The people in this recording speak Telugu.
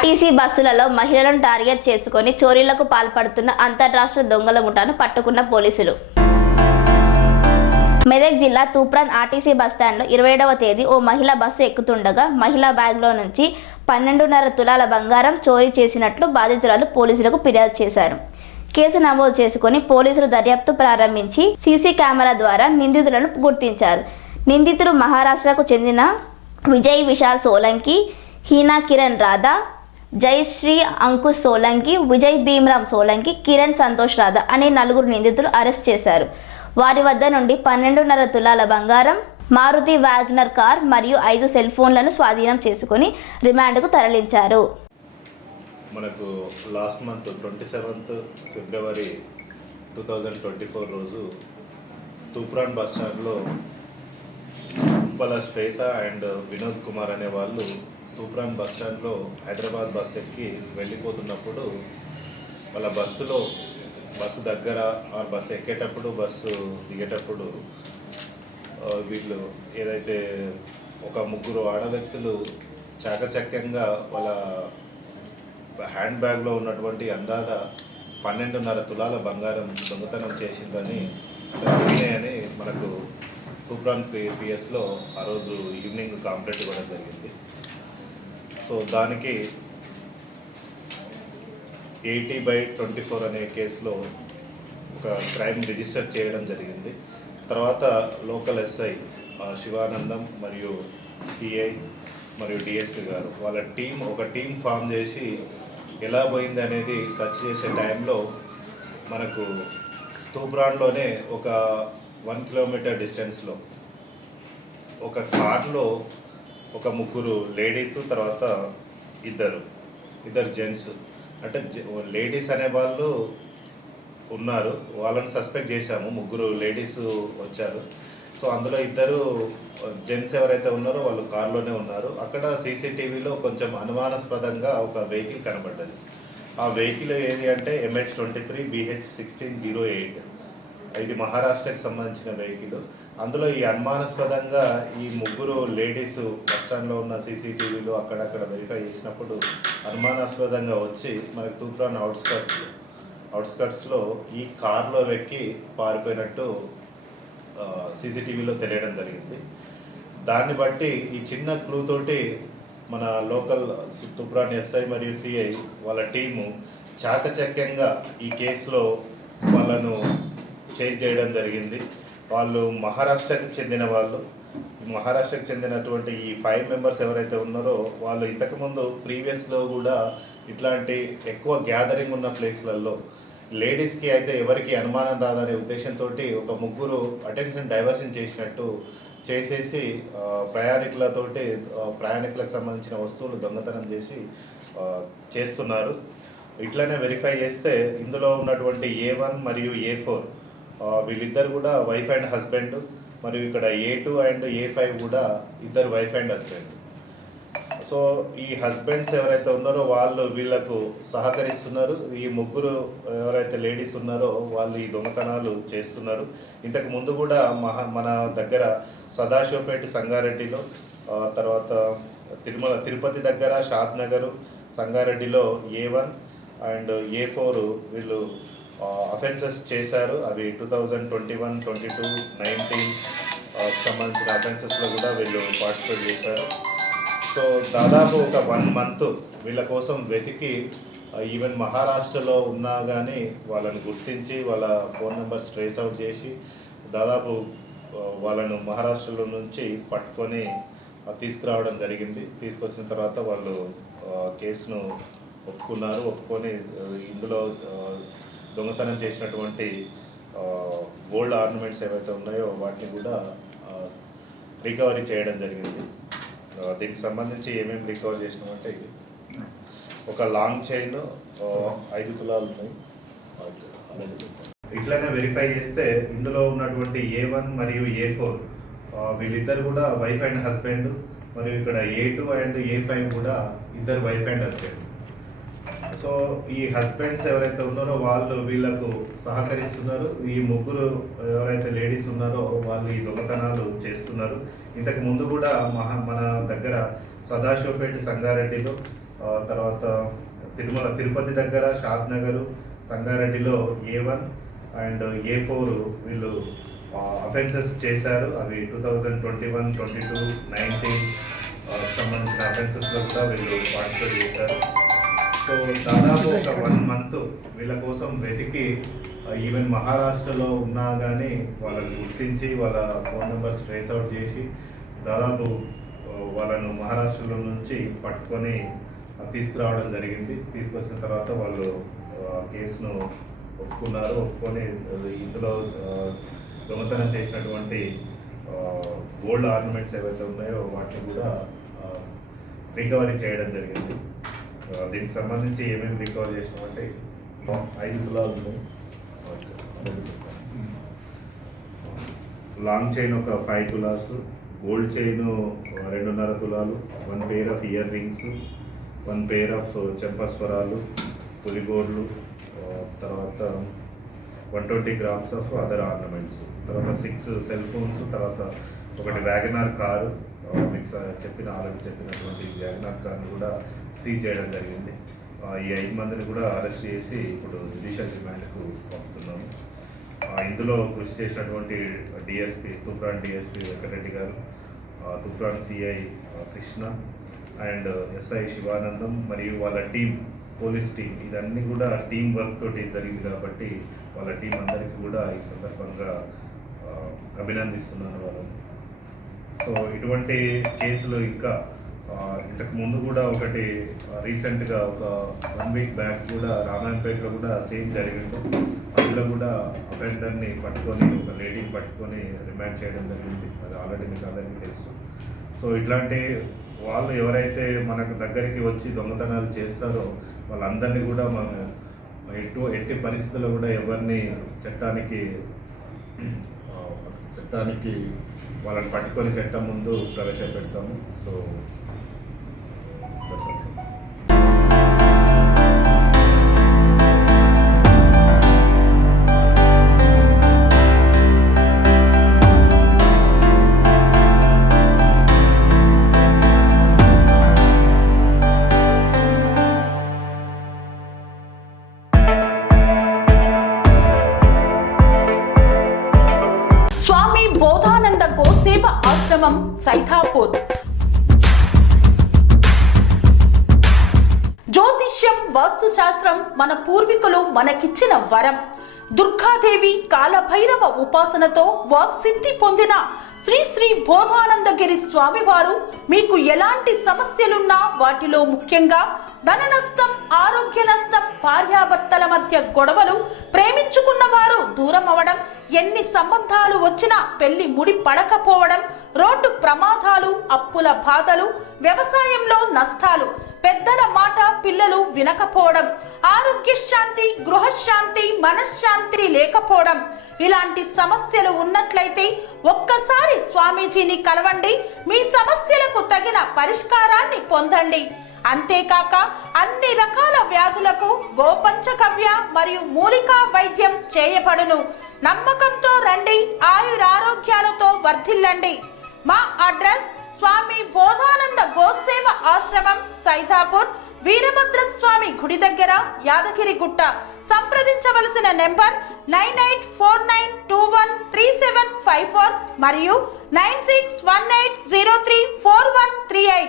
ఆర్టీసీ బస్సులలో మహిళలను టార్గెట్ చేసుకొని చోరీలకు పాల్పడుతున్న అంతర్రాష్ట్ర దొంగల ముఠాను పట్టుకున్న పోలీసులు. మెదక్ జిల్లా తూప్రాన్ ఆర్టీసీ బస్టాండ్లో 27వ తేదీ ఓ మహిళ బస్సు ఎక్కుతుండగా మహిళా బ్యాగ్లో నుంచి 12.5 తులాల బంగారం చోరీ చేసినట్లు బాధితురాలు పోలీసులకు ఫిర్యాదు చేశారు. కేసు నమోదు చేసుకుని పోలీసులు దర్యాప్తు ప్రారంభించి సీసీ కెమెరా ద్వారా నిందితులను గుర్తించారు. నిందితులు మహారాష్ట్రకు చెందిన విజయ్ విశాల్ సోలంకి, హీనా కిరణ్ రాధా, జయశ్రీ అంకుష్ సోలంకి, విజయ్ భీమరామ్ సోలంకి, కిరణ్ సంతోష్ రాధా అనే 4 నిందితులు అరెస్ట్ చేశారు. వారి వద్ద నుండి 12.5 తులాల బంగారం, మారుతి వ్యాగనర్ కార్ మరియు 5 సెల్ ఫోన్లను స్వాధీనం చేసుకుని రిమాండ్కు తరలించారు. మనకు లాస్ట్ మంత్ 27th ఫిబ్రవరి 2024 రోజు తూప్రాన్ బస్ స్టాండ్లో ఉప్పల శ్వేత అండ్ వినోద్ కుమార్ అనే వాళ్ళు తూప్రాన్ బస్ స్టాండ్లో హైదరాబాద్ బస్ ఎక్కి వెళ్ళిపోతున్నప్పుడు వాళ్ళ బస్సు దగ్గర ఆ బస్సు ఎక్కేటప్పుడు బస్సు దిగేటప్పుడు వీళ్ళు ఏదైతే ఒక 3 ఆడ వ్యక్తులు చాకచక్యంగా వాళ్ళ హ్యాండ్ బ్యాగ్లో ఉన్నటువంటి అందాద 12.5 తులాల బంగారం దొంగతనం చేసిందని అని మనకు తూప్రాన్ పిఎస్లో ఆ రోజు ఈవినింగ్ కంప్లైంట్ ఇవ్వడం జరిగింది. సో దానికి 80/24 అనే కేసులో ఒక క్రైమ్ రిజిస్టర్ చేయడం జరిగింది. తర్వాత లోకల్ ఎస్ఐ శివానందం మరియు సిఐ మరియు డిఎస్పి గారు వాళ్ళ ఒక టీం ఫామ్ చేసి ఎలా పోయింది అనేది సెర్చ్ చేసే టైంలో మనకు తూప్రాన్లోనే ఒక 1 కిలోమీటర్ డిస్టెన్స్లో ఒక కార్లో ఒక 3 లేడీస్, తర్వాత ఇద్దరు జెంట్స్, అంటే లేడీస్ అనే వాళ్ళు ఉన్నారు, వాళ్ళని సస్పెక్ట్ చేశాము. 3 లేడీస్ వచ్చారు. సో అందులో 2 జెంట్స్ ఎవరైతే ఉన్నారో వాళ్ళు కార్లోనే ఉన్నారు. అక్కడ సీసీటీవీలో కొంచెం అనుమానాస్పదంగా ఒక వెహికల్ కనబడ్డది. ఆ వెహికల్ ఏది అంటే MH23 BH1608, ఇది మహారాష్ట్రకి సంబంధించిన వెహికల్. అందులో ఈ అనుమానాస్పదంగా ఈ 3 లేడీస్ బస్ స్టాండ్లో ఉన్న సీసీటీవీలో అక్కడక్కడ వెరిఫై చేసినప్పుడు అనుమానాస్పదంగా వచ్చి మనకు తూప్రాన్ అవుట్స్కట్స్లో ఈ కార్లో వెక్కి పారిపోయినట్టు సీసీటీవీలో తెలియడం జరిగింది. దాన్ని బట్టి ఈ చిన్న క్లూ తోటి మన లోకల్ తూప్రాన్ ఎస్ఐ మరియు సిఐ వాళ్ళ టీము చాకచక్యంగా ఈ కేసులో వాళ్ళను చేంజ్ చేయడం జరిగింది. వాళ్ళు మహారాష్ట్రకి చెందినటువంటి ఈ 5 మెంబర్స్ ఎవరైతే ఉన్నారో వాళ్ళు ఇంతకుముందు ప్రీవియస్లో కూడా ఇట్లాంటి ఎక్కువ గ్యాదరింగ్ ఉన్న ప్లేస్లలో లేడీస్కి అయితే ఎవరికి అనుమానం రాదనే ఉద్దేశంతో ఒక 3 అటెన్షన్ డైవర్షన్ చేసినట్టు చేసేసి ప్రయాణికులకు సంబంధించిన వస్తువులు దొంగతనం చేస్తున్నారు. ఇట్లనే వెరిఫై చేస్తే ఇందులో ఉన్నటువంటి A1 మరియు A4 వీళ్ళిద్దరు కూడా వైఫ్ అండ్ హస్బెండ్, మరియు ఇక్కడ A2 అండ్ A5 కూడా ఇద్దరు వైఫ్ అండ్ హస్బెండ్. సో ఈ హస్బెండ్స్ ఎవరైతే ఉన్నారో వాళ్ళు వీళ్ళకు సహకరిస్తున్నారు. ఈ 3 ఎవరైతే లేడీస్ ఉన్నారో వాళ్ళు ఈ దొంగతనాలు చేస్తున్నారు. ఇంతకు ముందు కూడా మన దగ్గర సదాశివపేట సంగారెడ్డిలో, తర్వాత తిరుపతి దగ్గర షాద్ నగర్ సంగారెడ్డిలో A1 అండ్ A4 వీళ్ళు అఫెన్సెస్ చేశారు. అవి 2021, 22, 19 సంబంధించిన అఫెన్సెస్లో కూడా వీళ్ళు పార్టిసిపేట్ చేశారు. సో దాదాపు ఒక 1 month వీళ్ళ కోసం వెతికి ఈవెన్ మహారాష్ట్రలో ఉన్నా కానీ వాళ్ళని గుర్తించి వాళ్ళ ఫోన్ నెంబర్స్ ట్రేస్ అవుట్ చేసి దాదాపు వాళ్ళను మహారాష్ట్రలో నుంచి పట్టుకొని తీసుకురావడం జరిగింది. తీసుకొచ్చిన తర్వాత వాళ్ళు కేసును ఒప్పుకొని ఇందులో దొంగతనం చేసినటువంటి గోల్డ్ ఆర్నమెంట్స్ ఏవైతే ఉన్నాయో వాటిని కూడా రికవరీ చేయడం జరిగింది. దీనికి సంబంధించి ఏమేమి రికవర్ చేసినామంటే ఒక లాంగ్ చైన్ 5 తులాలు ఉన్నాయి. ఇట్లనే వెరిఫై చేస్తే ఇందులో ఉన్నటువంటి A1 మరియు A4 వీళ్ళిద్దరు కూడా వైఫ్ అండ్ హస్బెండ్, మరియు ఇక్కడ A2 అండ్ A5 కూడా ఇద్దరు వైఫ్ అండ్ హస్బెండ్. సో ఈ హస్బెండ్స్ ఎవరైతే ఉన్నారో వాళ్ళు వీళ్ళకు సహకరిస్తున్నారు. ఈ 3 ఎవరైతే లేడీస్ ఉన్నారో వాళ్ళు ఈ దొంగతనాలు చేస్తున్నారు. ఇంతకు ముందు కూడా మన దగ్గర సదాశివపేట సంగారెడ్డిలో, తర్వాత తిరుపతి దగ్గర షాద్ నగర్, సంగారెడ్డిలో A1 అండ్ A4 వీళ్ళు అఫెన్సెస్ చేశారు. అవి 2021, 22, 19 సంబంధించిన అఫెన్సెస్లో కూడా వీళ్ళు పార్టిసిపేట్ చేశారు. సో దాదాపు ఒక 1 month వీళ్ళ కోసం వెతికి ఈవెన్ మహారాష్ట్రలో ఉన్నా కానీ వాళ్ళని గుర్తించి వాళ్ళ ఫోన్ నెంబర్స్ ట్రేస్ అవుట్ చేసి దాదాపు వాళ్ళను మహారాష్ట్రలో నుంచి పట్టుకొని తీసుకురావడం జరిగింది. తీసుకొచ్చిన తర్వాత వాళ్ళు కేసును ఒప్పుకొని ఇందులో దొంగతనం చేసినటువంటి గోల్డ్ ఆర్నమెంట్స్ ఏవైతే ఉన్నాయో వాటిని కూడా రికవరీ చేయడం జరిగింది. దీనికి సంబంధించి ఏమేమి రికవర్ చేసినామంటే 5 తులాలు ఉన్నాయి, లాంగ్ చైన్ ఒక 5 తులాస్, గోల్డ్ చైన్ 2.5 తులాలు, 1 pair of ear rings, 1 pair of చెంపస్వరాలు, పులిగోర్లు, తర్వాత 120 grams ఆఫ్ అదర్ ఆర్నమెంట్స్, తర్వాత 6 సెల్ ఫోన్స్, తర్వాత ఒకటి వ్యాగనార్ కారు, మీకు ఆల్రెడీ చెప్పినటువంటి వ్యాగనార్ కార్ను కూడా సీజ్ చేయడం జరిగింది. ఈ 5 మందిని కూడా అరెస్ట్ చేసి ఇప్పుడు జ్యుడిషియల్ రిమాండ్కు పంపుతున్నాము. ఇందులో కృషి చేసినటువంటి డిఎస్పీ తూప్రాన్ డిఎస్పీ వెంకటరెడ్డి గారు, Toopran CI Krishna and SI Sivanandam మరియు వాళ్ళ టీం, పోలీస్ టీం, ఇదన్నీ కూడా టీం వర్క్ తోటి జరిగింది కాబట్టి వాళ్ళ టీం అందరికీ కూడా ఈ సందర్భంగా అభినందిస్తున్నాను వాళ్ళని. సో ఇటువంటి కేసులు ఇంకా ఇంతకు ముందు కూడా ఒకటి రీసెంట్గా ఒక 1 week బ్యాక్ కూడా రామాయంపేటలో కూడా సేమ్ జరిగింది. అందులో కూడా అఫెండర్ని పట్టుకొని ఒక లేడీని పట్టుకొని రిమాండ్ చేయడం జరిగింది. అది ఆల్రెడీ మీకు అందరికీ తెలుసు. సో ఇట్లాంటి వాళ్ళు ఎవరైతే మనకు దగ్గరికి వచ్చి దొంగతనాలు చేస్తారో వాళ్ళందరినీ కూడా మనం ఎట్టి పరిస్థితుల్లో కూడా ఎవరిని చట్టానికి వాళ్ళని పట్టుకొని చట్టం ముందు ప్రవేశపెడతాము. సో స్వామి బోధానంద గోసేవ ఆశ్రమం సైథాపూర్. జ్యోతిష్యం, వాస్తుశాస్త్రం మన పూర్వీకులు మనకిచ్చిన వరం. దుర్గాదేవి, కాలభైరవ ఉపాసనతో వాక్సిద్ధి పొందిన శ్రీ శ్రీ బోధానందగిరి స్వామివారు మీకు ఎలాంటి సమస్యలున్నా, వాటిలో ముఖ్యంగా ధన నష్టం, ఆరోగ్య నష్టం, భార్యాభర్తల మధ్య గొడవలు, ప్రేమించుకున్న వారు దూరం అవడం, ఎన్ని సంబంధాలు వచ్చినా పెళ్లి ముడి పడకపోవడం, రోడ్డు ప్రమాదాలు, అప్పుల బాధలు, వ్యవసాయంలో నష్టాలు, పెద్దల మాట పిల్లలు వినకపోవడం, ఆరోగ్య శాంతి, గృహశాంతి, మనశ్శాంతి లేకపోవడం, ఇలాంటి సమస్యలు ఉన్నట్లయితే ఒక్కసారి స్వామీజీని కలవండి. మీ సమస్యలకు తగిన పరిష్కారాన్ని పొందండి. అంతేకాక అన్ని రకాల వ్యాధులకు గోపంచకవ్య మరియు మూలికా వైద్యం చేయబడును. నమ్మకంతో రండి, ఆయురారోగ్యాలతో వర్ధిల్లండి. మా అడ్రస్ స్వామి బోధానంద గోసేవ ఆశ్రమం సైథాపూర్, వీరభద్రస్వామి గుడి దగ్గర, యాదగిరిగుట్ట. సంప్రదించవలసిన నెంబర్ 9849213754 మరియు 9618034138.